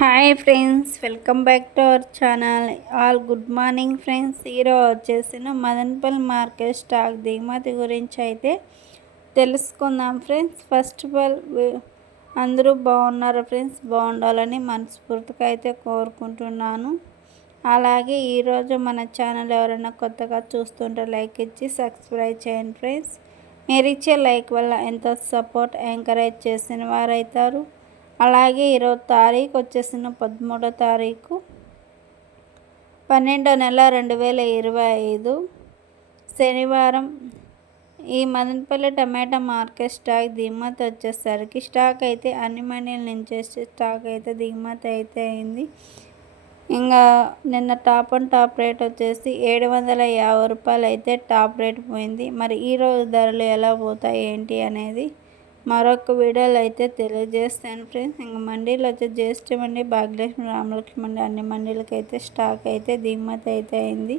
Hi friends welcome back to our channel. All good morning friends. ఈరోజు వచ్చేసిన మదన్పల్ market stock దిగుమతి గురించి అయితే తెలుసుకుందాం ఫ్రెండ్స్. ఫస్ట్ ఆఫ్ ఆల్ అందరూ బాగున్నారు ఫ్రెండ్స్? బాగుండాలని మనస్ఫూర్తిగా అయితే కోరుకుంటున్నాను. అలాగే ఈరోజు మన ఛానల్ ఎవరైనా కొత్తగా చూస్తుంటే లైక్ ఇచ్చి సబ్స్క్రైబ్ చేయండి ఫ్రెండ్స్. మీరు ఇచ్చే లైక్ వల్ల ఎంతో సపోర్ట్ ఎంకరేజ్ చేసిన వారైతారు. అలాగే ఇరవై తారీఖు వచ్చేసిన పదమూడో తారీఖు పన్నెండో నెల రెండు వేల ఇరవై ఐదు. శనివారం ఈ మదనపల్లి టమాటా మార్కెట్ స్టాక్ దిగుమతి వచ్చేసరికి స్టాక్ అయితే అన్ని మండీల నుంచి స్టాక్ అయితే దిగుమతి అయితే అయింది. ఇంకా నిన్న టాప్ అండ్ టాప్ రేట్ వచ్చేసి ఏడు వందల యాభై రూపాయలు అయితే టాప్ రేట్ పోయింది. మరి ఈరోజు ధరలు ఎలా పోతాయి ఏంటి అనేది మరొక వీడియోలో అయితే తెలియజేస్తాను ఫ్రెండ్స్. ఇంకా మండీలు వచ్చి జ్యేష్ఠ మండి భాగ్యలక్ష్మి రామలక్ష్మి మండి అన్ని మండీలకి అయితే స్టాక్ అయితే దిగుమతి అయితే అయింది.